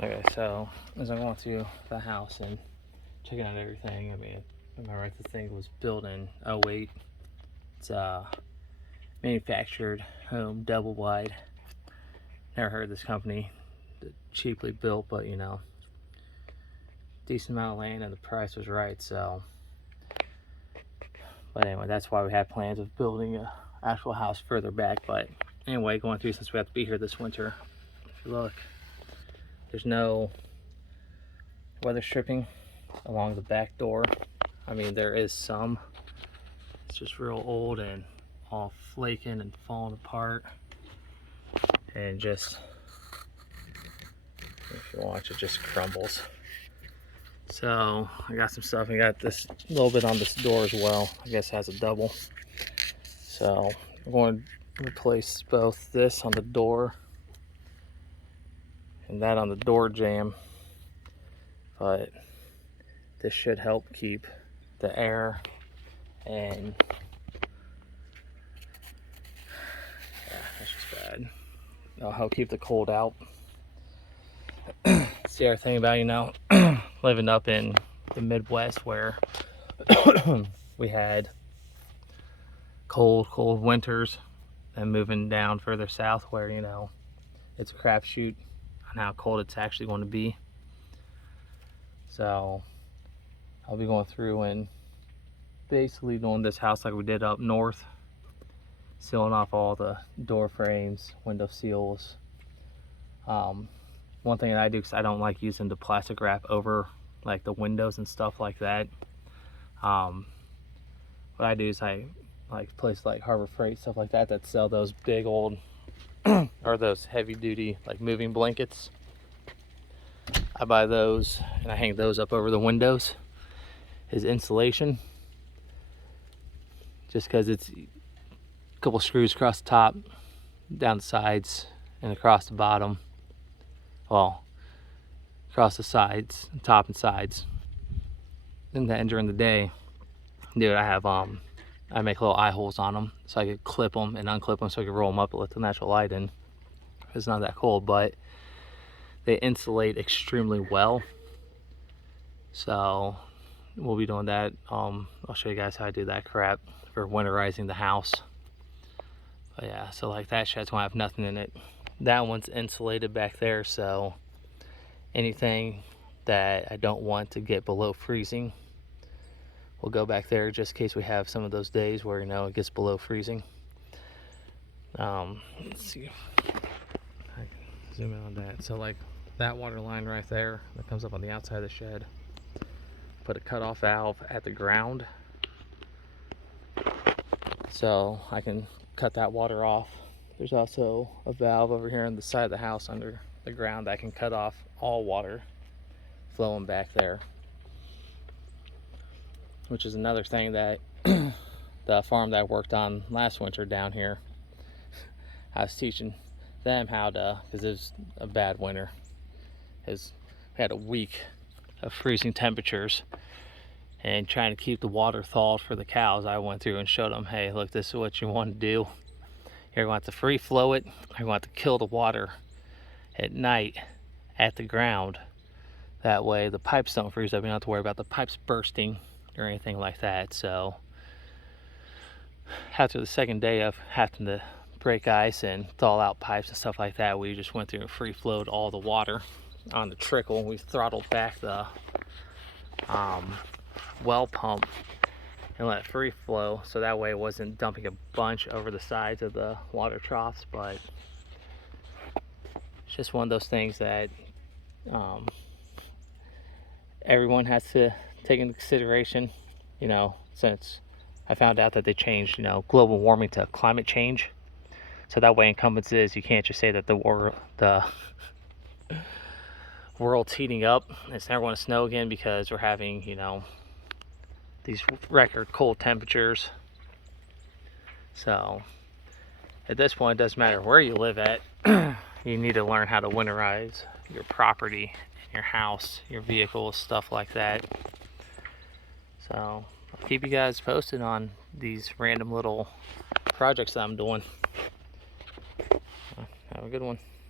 Okay, so as I'm going through the house and checking out everything, I mean, am I right? This thing was built in '08. It's manufactured home, double wide. Never heard of this company. Cheaply built, but you know, decent amount of land and the price was right. So, but anyway, that's why we had plans of building a actual house further back. But anyway, going through, since we have to be here this winter, if you look, there's no weather stripping along the back door. I mean, there is some. It's just real old and all flaking and falling apart. And just, if you watch, it just crumbles. So I got some stuff. I got this little bit on this door as well. I guess it has a double. So I'm going to replace both this on the door and that on the door jamb. But this should help keep the air and yeah, that's just bad. It'll help keep the cold out. It's the other thing about, you know, living up in the Midwest where we had cold winters, and moving down further south where, you know, it's a crapshoot on how cold it's actually going to be. So I'll be going through and basically doing this house like we did up north, sealing off all the door frames, window seals. One thing that I do, because I don't like using the plastic wrap over like the windows and stuff like that. What I do is I like places like Harbor Freight, stuff like that, that sell those big old or those heavy duty like moving blankets. I buy those and I hang those up over the windows as insulation, just because it's a couple screws across the top, down the sides, and across the bottom. Well, across the sides, top and sides. And then during the day, dude, I have I make little eye holes on them so I could clip them and unclip them so I could roll them up and let the natural light in. It's not that cold, but they insulate extremely well. So we'll be doing that. I'll show you guys how I do that crap for winterizing the house. But yeah, so like that shed's gonna have nothing in it. That one's insulated back there, so anything that I don't want to get below freezing will go back there, just in case we have some of those days where, you know, it gets below freezing. Let's see if I can zoom in on that. So like that water line right there that comes up on the outside of the shed, put a cutoff valve at the ground so I can cut that water off. There's also a valve over here on the side of the house under the ground that can cut off all water flowing back there, which is another thing that the farm that I worked on last winter down here, I was teaching them how to, because it was a bad winter, because we had a week of freezing temperatures, and trying to keep the water thawed for the cows, I went through and showed them, hey, look, this is what you want to do. You're going to have to free flow it. You're going to have to kill the water at night at the ground. That way the pipes don't freeze up. You don't have to worry about the pipes bursting or anything like that. So after the second day of having to break ice and thaw out pipes and stuff like that, we just went through and free flowed all the water on the trickle. We throttled back the well pump and let it free flow, so that way it wasn't dumping a bunch over the sides of the water troughs. But it's just one of those things that everyone has to take into consideration, you know, since I found out that they changed, you know, global warming to climate change. So that way incumbents is, you can't just say that the world's heating up, it's never going to snow again, because we're having, you know, these record cold temperatures. So at this point, it doesn't matter where you live at, you need to learn how to winterize your property, your house, your vehicles, stuff like that. So I'll keep you guys posted on these random little projects that I'm doing. Have a good one.